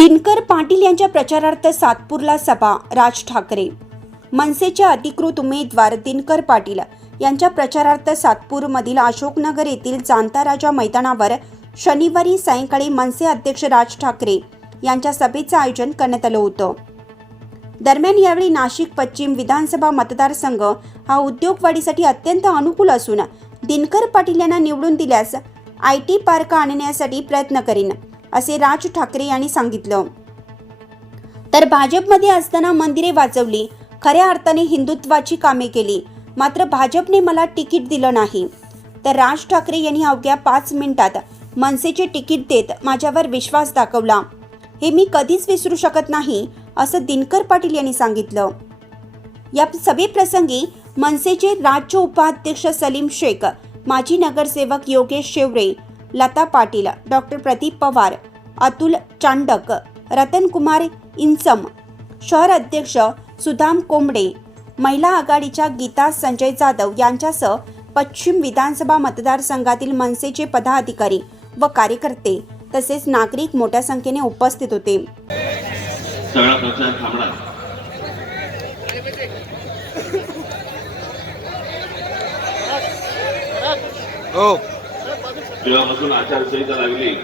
दिनकर पाटील यांच्या प्रचारार्थ सातपूरला सभा राज ठाकरे. मनसेचे अधिकृत उमेदवार दिनकर पाटील यांच्या प्रचारार्थ सातपूरमधील अशोकनगर येथील जांता राजा मैदानावर शनिवारी सायंकाळी मनसे अध्यक्ष राज ठाकरे यांच्या सभेचं आयोजन करण्यात आलं होतं. दरम्यान यावेळी नाशिक पश्चिम विधानसभा मतदारसंघ हा उद्योगवाढीसाठी अत्यंत अनुकूल असून दिनकर पाटील यांना निवडून दिल्यास आय टी पार्क आणण्यासाठी प्रयत्न करीन. असे राज ठाकरे यांनी सांगितलं. तर भाजपमध्ये असताना मंदिरे वाचवली. खऱ्या अर्थाने हिंदुत्वाची कामे केली. मात्र भाजपने मला तिकीट दिलं नाही. तर राज ठाकरे यांनी अवघ्या पाच मिनिटात मनसेचे तिकीट देत माझ्यावर विश्वास दाखवला. हे मी कधीच विसरू शकत नाही असं दिनकर पाटील यांनी सांगितलं. या सभेप्रसंगी मनसेचे राज्य उपाध्यक्ष सलीम शेख माजी नगरसेवक योगेश शेवरे लता पाटील डॉक्टर प्रदीप पवार अतुल चांडक रतनकुमार इंचम शहर अध्यक्ष सुदाम कोंबडे महिला आघाडीच्या गीता संजय जाधव यांच्यासह पश्चिम विधानसभा मतदारसंघातील मनसेचे पदाधिकारी व कार्यकर्ते तसेच नागरिक मोठ्या संख्येने उपस्थित होते. सगळा प्रचार थांबला. हो. जेव्हापासून आचारसंहिता लागली.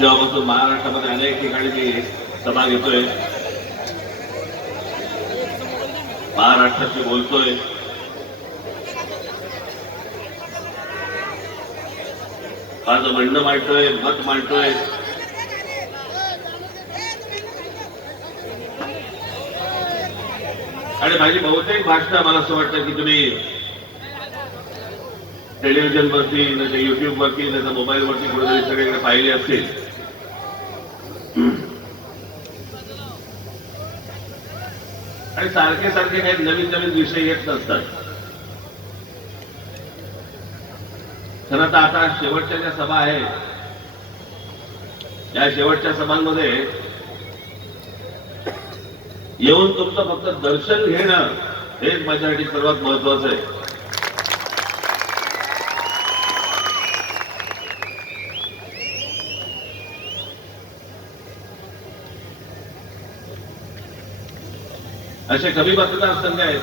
तेव्हापासून महाराष्ट्रामध्ये अनेक ठिकाणी मी सभा घेतोय. महाराष्ट्राशी बोलतोय. माझं म्हणणं मांडतोय मत मांडतोय. आणि माझी बहुतेक भाषा मला असं वाटतं की तुम्ही टेलिव्हिजन वरती नाही युट्यूब वरती नाही मोबाईल वरती कुठेतरी सगळीकडे पाहिली असतील. आणि सारखे सारखे काही नवीन नवीन विषय येत नसतात. खरं तर आता शेवटच्या ज्या सभा आहेत या शेवटच्या सभांमध्ये येऊन तुमचं फक्त दर्शन घेणं हेच माझ्यासाठी सर्वात महत्वाचं आहे. असे कमी मतदारसंघ आहेत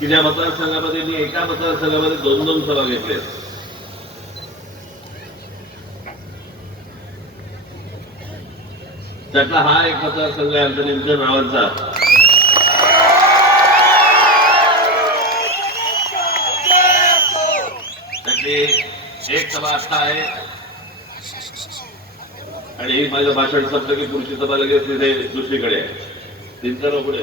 की ज्या मतदारसंघामध्ये मी एका मतदारसंघामध्ये दोन दोन सभा घेतल्या त्यातला हा एक मतदारसंघ आहे आमच्या निमकर रावांचा त्यातली एक सभा असा आहे. आणि माझ्या माझं भाषण संपलं की पुढची सभा लगेच तिथे दुसरीकडे. आहे दिनकर पुढे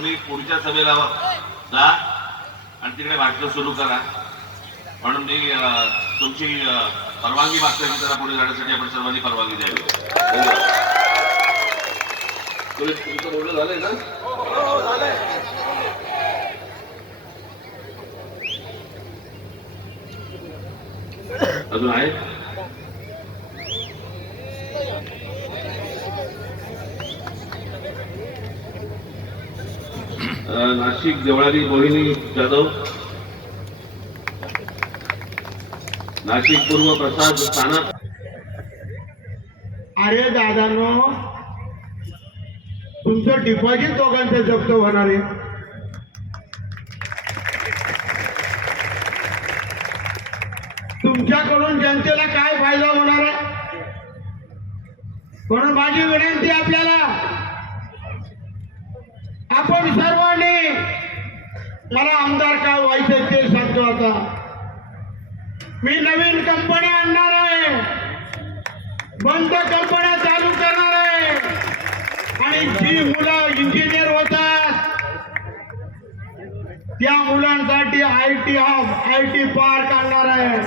तुम्ही पुढच्या सभेला जा आणि तिकडे भाषण सुरू करा. म्हणून मी तुमची परवानगी मागतोय की त्याला पुढे जाण्यासाठी. आपण सर्वांनी परवानगी द्यावी. तुमचं बोलणं झालंय ना? अजून आहे? नाशिक देवळाली मोहिनी जाधव. नाशिक पूर्व प्रसाद स्थानक. अरे दादानो तुमचं डिपॉझिट दोघांचं जप्त होणार आहे. तुमच्याकडून जनतेला काय फायदा होणार आहे? म्हणून माझी विनंती आपल्याला मला आमदार का व्हायचं ते सांगतो आता. मी नवीन कंपन्या आणणार आहे. बंद कंपन्या चालू करणार आहे. आणि जी मुलं इंजिनियर होतात त्या मुलांसाठी I T hub I T park आणणार आहे.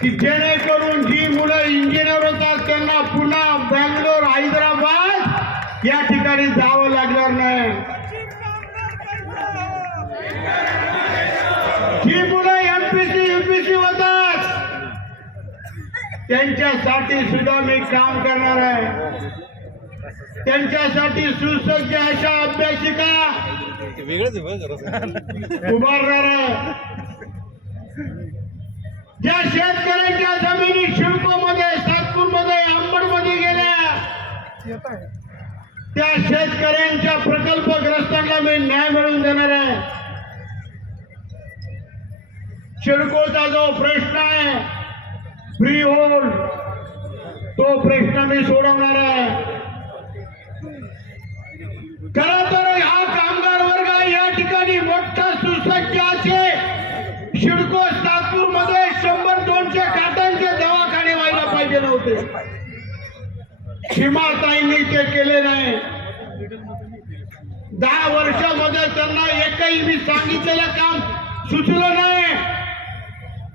की जेणेकरून जी मुलं इंजिनियर होतात त्यांना पुन्हा बँगलोर हैदराबाद या ठिकाणी जावं लागणार नाही जी मुलं एमपीसी युपीसी होतात त्यांच्यासाठी सुद्धा मी काम करणार आहे. त्यांच्यासाठी सुसज्ज अशा अभ्यासिका उभारणार आहे. ज्या शेतकऱ्यांच्या जमिनी शिडको मध्ये सातपूरमध्ये अंबडमध्ये गेल्या त्या शेतकऱ्यांच्या प्रकल्पग्रस्तांना मी न्याय मिळवून देणार आहे. शिडकोचा जो प्रश्न आहे फ्री होल तो प्रश्न मी सोडवणार आहे. खर तर हा कामगार वर्ग या ठिकाणी मोठा सुसज्ज असे शिडको सातपूरमध्ये शंभर दोनशे खाटांचे दवाखाने व्हायला पाहिजे नव्हते. सीमाताईंनी ते केले नाही. दहा वर्षामध्ये त्यांना एकही मी सांगितलेलं काम सुचलं नाही.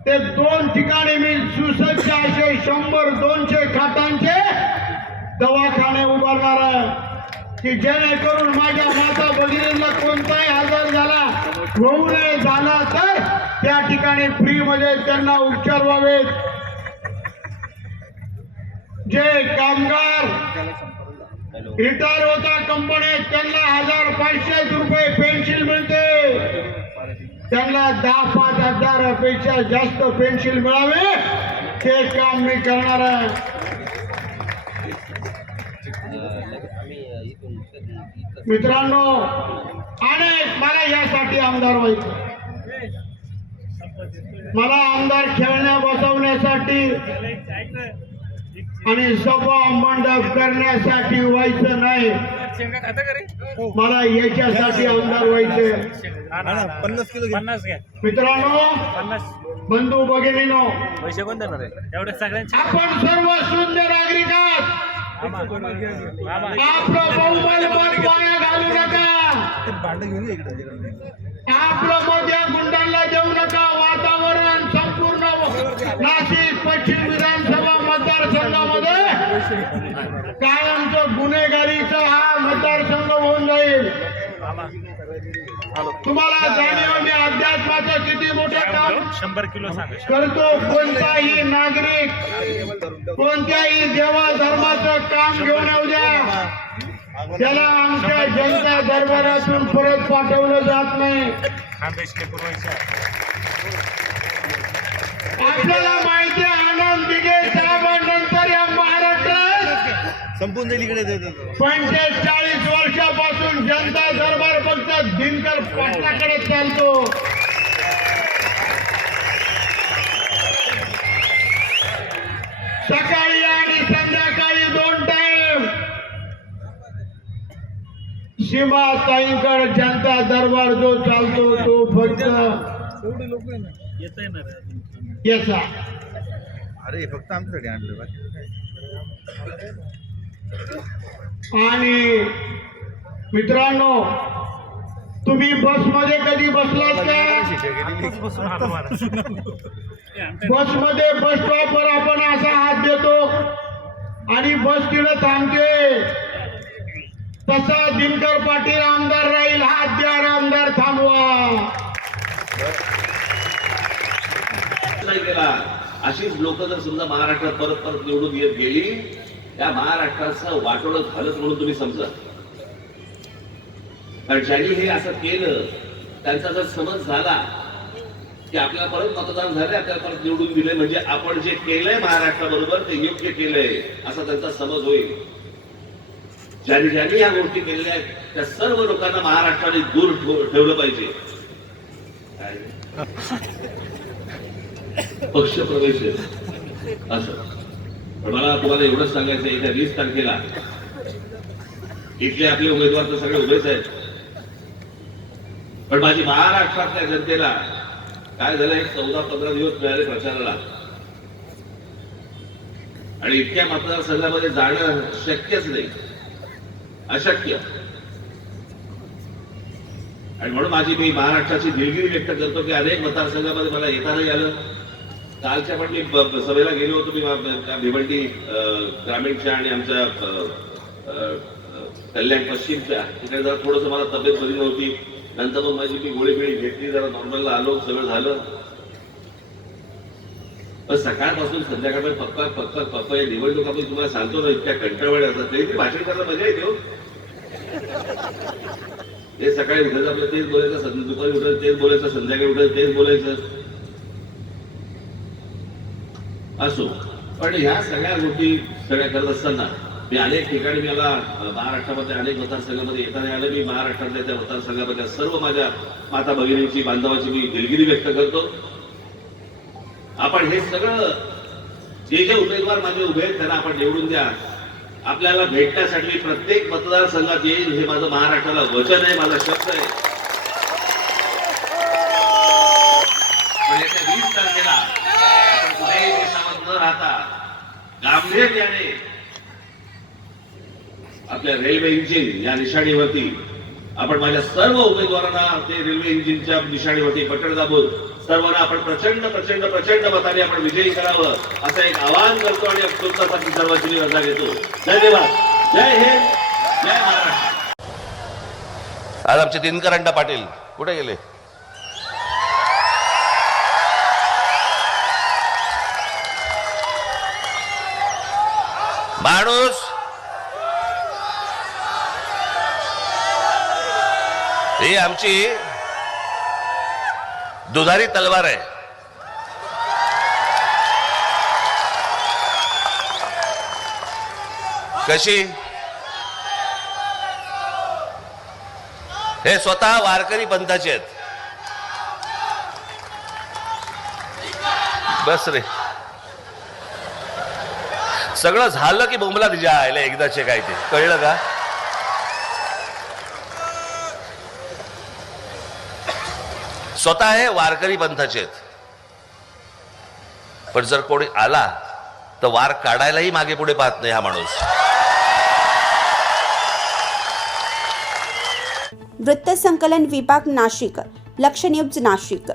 ते दोन ठिकाणी मी सुसज्ज असे शंभर दोनशे खाटांचे दवाखाने उभारणार आहे. की जेणेकरून माझ्या माता भगिनींना कोणताही आजार झाला होऊ नये झाला तर त्या ठिकाणी फ्री मध्ये त्यांना उपचार व्हावेत. जे कामगार रिटायर होता कंपनीत त्यांना हजार पाचशे रुपये पेन्शन मिळते. त्यांना दहा पाच हजारापेक्षा जास्त पेन्सिल मिळावे. ते काम मी करणार आहे. मित्रांनो अनेक मला यासाठी आमदार व्हायचं. मला आमदार खेळण्या बसवण्यासाठी आणि सभा मंडप करण्यासाठी व्हायचं नाही. मला याच्यासाठी आमदार व्हायचं. पन्नास किलो. पन्नास घ्या. मित्रांनो पन्नास. बंधू भगिनीनो पैसे कोण देणार आहे? एवढे सगळ्यांचे आपण सर्व शून्य नागरिक आपलं बहुमल मत वाया घालू नका. ते भांडं घेऊन ये इकडे इकडे. आपलं मत या गुंडांना देऊ नका. नाशिक पश्चिम विधानसभा मतदारसंघामध्ये कायमचं गुन्हेगारीचा हा मतदारसंघ होऊन जाईल. तुम्हाला जाणीव मी अध्यात्माचं किती मोठं काम शंभर किलो करतो कोणताही नागरिक कोणत्याही देवा धर्माचं काम घेऊन येऊ द्या. त्याला आमच्या जनता दरबारातून परत पाठवलं जात नाही. आपल्याला माहिती आनंद दिघे साहेबांनंतर या महाराष्ट्रात. संपून जाईल इकडे. पंचेचाळीस वर्षापासून जनता दरबार फक्त दिनकर पाटलाकडे चालतो. सकाळी आणि संध्याकाळी दोन टाइम सीमा ताईंकडे जनता दरबार जो चालतो तो फक्त येत आहे ना याचा अरे फक्त आमच्यासाठी आणलं बाकी आणि मित्रांनो तुम्ही बसमध्ये कधी बसलात का? मारा बसमध्ये बस स्टॉपवर आपण असा हात देतो आणि बस तिथं थांबते. तसा दिनकर पाटील आमदार राहील. हात द्या आमदार थांबवा. नाही केला अशीच लोक जर समजा महाराष्ट्रात परत परत निवडून येत गेली त्या महाराष्ट्राचं वाटोळ झालंच म्हणून तुम्ही समजा. कारण ज्यांनी हे असं केलं त्यांचा जर समज झाला की आपल्याला परत मतदान झाले आपल्याला परत निवडून दिले म्हणजे आपण जे केलंय महाराष्ट्राबरोबर ते योग्य केलंय असा त्यांचा समज होईल. ज्यांनी ज्यांनी या गोष्टी केलेल्या आहेत त्या सर्व लोकांना महाराष्ट्राने दूर ठेव- ठेवलं पाहिजे. पक्ष प्रवेश आहे. असं. पण मला तुम्हाला एवढंच सांगायचं येत्या वीस तारखेला इथले आपले उमेदवार तर सगळे उभेच आहेत. पण माझी महाराष्ट्रातल्या जनतेला काय झालं एक चौदा पंधरा दिवस मिळाले प्रचाराला. आणि इतक्या मतदारसंघामध्ये जाणं शक्यच नाही. अशक्य. आणि म्हणून माझी मी महाराष्ट्राची दिलगिरी व्यक्त करतो की अनेक मतदारसंघामध्ये मला येता नाही आलं. कालच्या पण मी सभेला गेलो होतो मी भिवंडी ग्रामीणच्या आणि आमच्या अं, कल्याण पश्चिमच्या तिकडे जरा थोडंसं मला तब्येत बरी नव्हती. नंतर मग माझी मी गोळी बिळी घेतली जरा नॉर्मलला आलो सगळं झालं. पण सकाळपासून संध्याकाळपर्यंत पप्पा पप्पा पप्पा या आपण तुम्हाला सांगतो ना इतक्या कंटाळवाड्या असतात. तरी ती भाषण करायला मजा येते हो. ते सकाळी उठायचं आपलं तेच बोलायचं दुपारी उठायचं तेच बोलायचं संध्याकाळी उठायचं तेच बोलायचं. असो. पण ह्या सगळ्या गोष्टी सगळ्या करत असताना मी अनेक ठिकाणी मला महाराष्ट्रामध्ये अनेक मतदारसंघामध्ये येताना आलं. मी महाराष्ट्रातल्या त्या मतदारसंघामध्ये सर्व माझ्या माता भगिनींची बांधवाची मी दिलगिरी व्यक्त करतो. आपण हे सगळं जे जे उमेदवार माझे उभे आहेत त्यांना आपण निवडून द्या. आपल्याला भेटण्यासाठी प्रत्येक मतदारसंघात येईल हे माझं महाराष्ट्राला वचन आहे माझा शब्द आहे पण येत्या वीस तारखेला आपण कुठेही देशामध्ये न राहता गांभीर्याने आपल्या रेल्वे इंजिन या निशाणीवरती आपण माझ्या सर्व उमेदवारांना ते रेल्वे इंजिनच्या निशाणीवरती बटण दाबून सर्वांना आपण प्रचंड प्रचंड प्रचंड मताने आपण विजयी करावं असं एक आवाहन करतो आणि तुमच्यासाठी सर्वांची रजा घेतो. धन्यवाद. जय हिंद. जय महाराष्ट्र. आज आमचे दिनकर पाटील कुठे गेले? माणूस ही आमची दुधारी तलवार आहे. कशी? हे स्वतः वारकरी पंथाचे आहेत. बस रे. सगळं झालं की बोंबला तिच्या आयला एकदाचे काय ते. कळलं का? स्वतः हे वारकरी पंथाचे आहेत. पण जर कोणी आला तर वार काढायलाही मागे पुढे पाहत नाही हा माणूस. वृत्तसंकलन विभाग नाशिक लक्ष न्यूज नाशिक.